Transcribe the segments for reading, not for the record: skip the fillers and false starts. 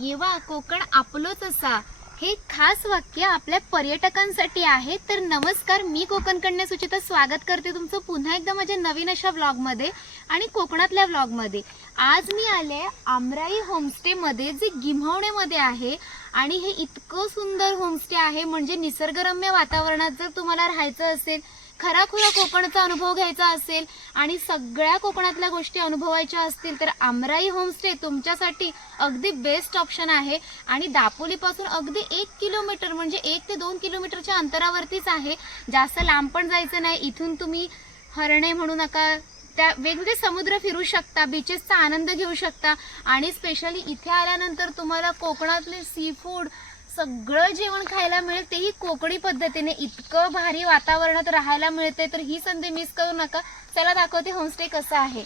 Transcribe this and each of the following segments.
येवा कोकण आपलोच असा हे खास वाक्य आपल्या पर्यटकांसाठी आहे। तर नमस्कार, मी कोकण कन्या सुचिता स्वागत करते तुमचं पुन्हा एकदा माझ्या नवीन अशा व्लॉगमध्ये आणि कोकणातल्या व्लॉगमध्ये। आज मी आले आमराई होमस्टे मध्ये, जे गिम्हवणेमध्ये आहे आणि हे इतकं सुंदर होमस्टे आहे। म्हणजे निसर्गरम्य वातावरणात जर तुम्हाला राहायचं असेल, खराखुरा कोकणचा अनुभव घ्यायचा असेल आणि सगळ्या कोकणातल्या गोष्टी अनुभवायच्या असतील तर आमराई होमस्टे तुमच्यासाठी अगदी बेस्ट ऑप्शन आहे। आणि दापोलीपासून अगदी 1 किलोमीटर म्हणजे 1 ते 2 किलोमीटरच्या अंतरावरतीच आहे। जास्त लांब पण जायचं नाही। इथून तुम्ही हरणे म्हणू नका, त्या वेगवेगळे समुद्र फिरू शकता, बीचेसचा आनंद घेऊ शकता आणि स्पेशली इथे आल्यानंतर तुम्हाला कोकणातले सी फूड सगळं जेवण खायला मिळेल, तेही कोकणी पद्धतीने। इतकं भारी वातावरणात राहायला मिळते, तर ही संधी मिस करू नका। चला दाखवते होमस्टे कसं आहे।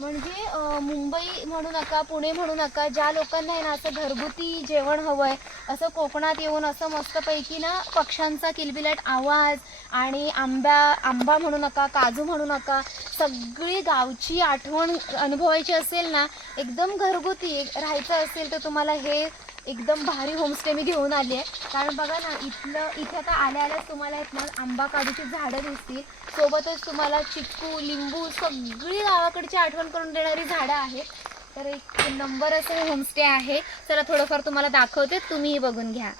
म्हणजे मुंबई म्हणू नका, पुणे म्हणू नका, ज्या लोकांना आहे ना असं घरगुती जेवण हवंय, असं कोकणात येऊन असं मस्तपैकी ना पक्ष्यांचा किलबिलाट आवाज आणि आंबा म्हणू नका, काजू म्हणू नका, सगळी गावची आठवण अनुभवायची असेल ना, एकदम घरगुती राहायचं असेल तर तुम्हाला हे एकदम भारी होमस्टे मी घेऊन आली आहे। कारण बघा ना, इथे आता आल्याच तुम्हाला आहेत ना आंबा काजूची झाडं दिसतील, सोबतच तुम्हाला चिक्कू लिंबू सगळी गावाकडची आठवण करून देणारी झाडं आहेत। तर एक नंबर असं होमस्टे आहे। चला थोडंफार तुम्हाला दाखवते, तुम्हीही बघून घ्या।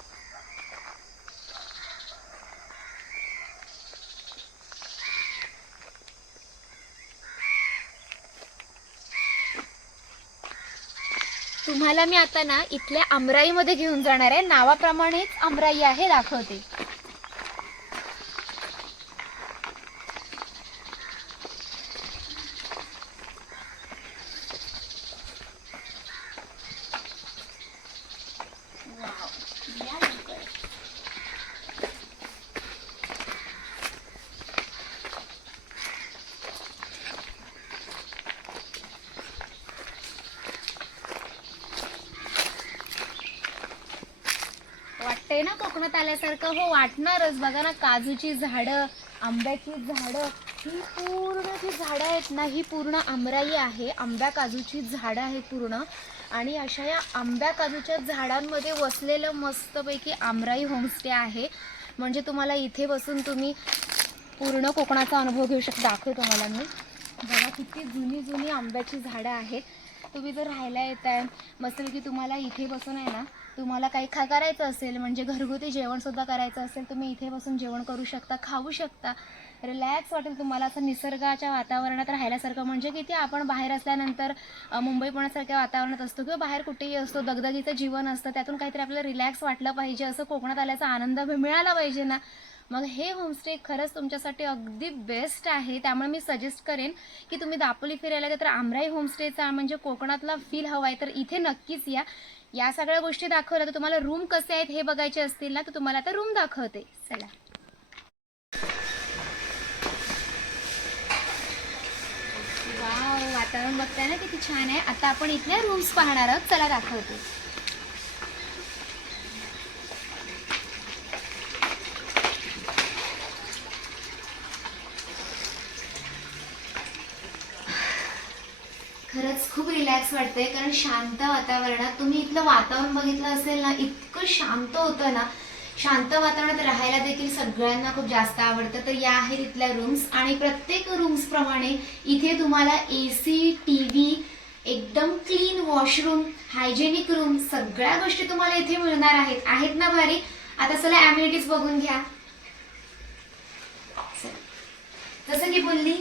तुम्हाला मी आता ना इथल्या आमराईमध्ये घेऊन जाणार आहे। नावाप्रमाणेच आमराई आहे, दाखवते। वाटतंय ना कोकणात आल्यासारखं? हो, वाटणारच। बघा ना, काजूची झाडं, आंब्याची झाडं, ही पूर्ण जी झाडं आहेत ना, ही पूर्ण आमराई आहे। आंब्या काजूची झाडं आहेत पूर्ण, आणि अशा या आंब्या काजूच्या झाडांमध्ये वसलेलं मस्तपैकी आमराई होमस्टे आहे। म्हणजे तुम्हाला इथे बसून तुम्ही पूर्ण कोकणाचा अनुभव घेऊ शकता। दाखवतो तुम्हाला मी। बघा किती जुनी जुनी आंब्याची झाडं आहेत। तुम्ही जर राहायला येताय मस्तपैकी, तुम्हाला इथे बसून आहे ना, तुम्हाला काही करायचं असेल, म्हणजे घरगुती जेवणसुद्धा करायचं असेल, तुम्ही इथे बसून जेवण करू शकता, खाऊ शकता, रिलॅक्स वाटेल तुम्हाला असं निसर्गाच्या वातावरणात राहिल्यासारखं। म्हणजे किती आपण बाहेर असल्यानंतर मुंबई पुण्यासारख्या वातावरणात असतो किंवा बाहेर कुठेही असतो, दगदगीचं जीवन असतं, त्यातून काहीतरी आपल्याला रिलॅक्स वाटलं पाहिजे, असं कोकणात आल्याचा आनंद मिळाला पाहिजे ना। मग हे होमस्टे खरंच तुमच्यासाठी अगदी बेस्ट आहे। त्यामुळे मी सजेस्ट करेन की तुम्ही दापोली फिरायला गेला तर आमराई होमस्टेचा म्हणजे कोकणातला फील हवा आहे तर इथे नक्कीच या। या सगळ्या गोष्टी दाखवल्या, तर तुम्हाला रूम कसे आहेत हे बघायचे असतील ना, तर तुम्हाला आता रूम दाखवते। चला, वाव, वातावरण बघताय ना किती छान आहे। आता आपण इथल्या रूम्स पाहणार आहोत, चला दाखवते। खरंच खूप रिलॅक्स वाटतंय, कारण शांत वातावरणात तुम्ही इथलं वातावरण बघितलं असेल ना, इतकं शांत होतं ना। शांत वातावरणात राहायला देखील सगळ्यांना खूप जास्त आवडतं। तर या आहेत इथल्या रूम्स, आणि प्रत्येक रूम्स प्रमाणे इथे तुम्हाला AC, TV, एकदम क्लीन वॉशरूम, हायजेनिक रूम, सगळ्या गोष्टी तुम्हाला इथे मिळणार आहेत ना भारी? आता चला ॲम्युनिटीज बघून घ्या। जसं की बोलली,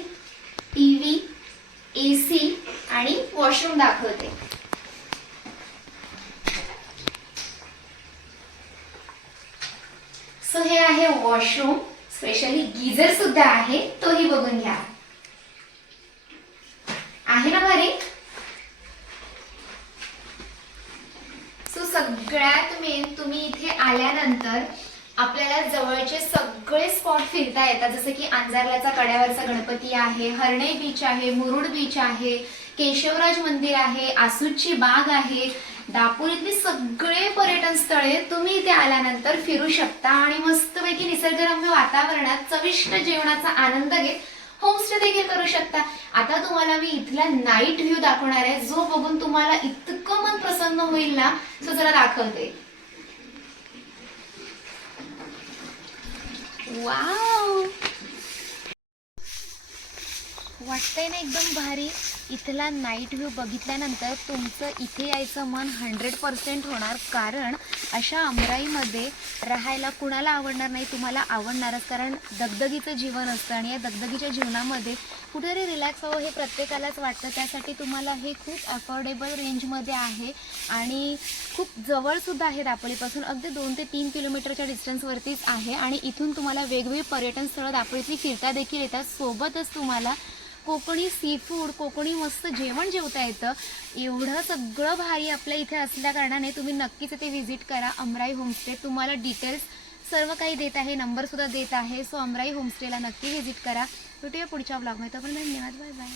TV, AC आणि वॉशरूम दाखवते। सो हे आहे वॉशरूम, स्पेशली गीझर सुद्धा आहे, तोही बघून घ्या। आहे ना भारी? सो सगळ्यात मेन, तुम्ही इथे आल्यानंतर आपल्याला जवळचे सगळे स्पॉट फिरता येतात। जसं की अंजारलाचा कड्यावरचा गणपती आहे, हरणे बीच आहे, मुरुड बीच आहे, केशवराज मंदिर आहे, आसूची बाग आहे, दापोलीतली सगळे पर्यटन स्थळे तुम्ही इथे आल्यानंतर फिरू शकता आणि मस्तपैकी निसर्गरम्य वातावरणात चविष्ट जेवणाचा आनंद घेत होमस्टे देखील करू शकता. आता तुम्हाला मी इथला नाईट व्ह्यू दाखवणार आहे, जो बघून तुम्हाला इतकं मन प्रसन्न होईल ना. तो जरा दाखवते. वाव, वाटतंय ना एकदम भारी. इथला नाईट व्ह्यू बघितल्यानंतर तुमचं इथे यायचं मन 100% होणार, कारण अशा अमराईमध्ये राहायला कुणाला आवडणार नाही, तुम्हाला आवडणारच. कारण दगदगीचं जीवन असतं आणि या दगदगीच्या जीवनामध्ये कुठेतरी रिलॅक्स व्हावं हे प्रत्येकालाच वाटतं. त्यासाठी तुम्हाला हे खूप अफोर्डेबल रेंजमध्ये आहे आणि खूप जवळसुद्धा आहे. दापोलीपासून अगदी 2 ते 3 किलोमीटरच्या डिस्टन्सवरतीच आहे आणि इथून तुम्हाला वेगवेगळी पर्यटन स्थळं दापोलीतली फिरता देखील येतात. सोबतच तुम्हाला कोकणी सी फूड, कोकणी मस्त जेवण जेवता येतं. एवढं सगळं भारी आपल्या इथे असल्या कारणाने तुम्ही नक्कीच इथे व्हिजिट करा. अमराई होमस्टे तुम्हाला डिटेल्स सर्व काही देत आहे, नंबरसुद्धा देत आहे. सो अमराई होमस्टेला नक्की व्हिजिट करा. भेटूया पुढच्या ब्लॉगमध्ये. तोपर्यंत धन्यवाद, बाय बाय.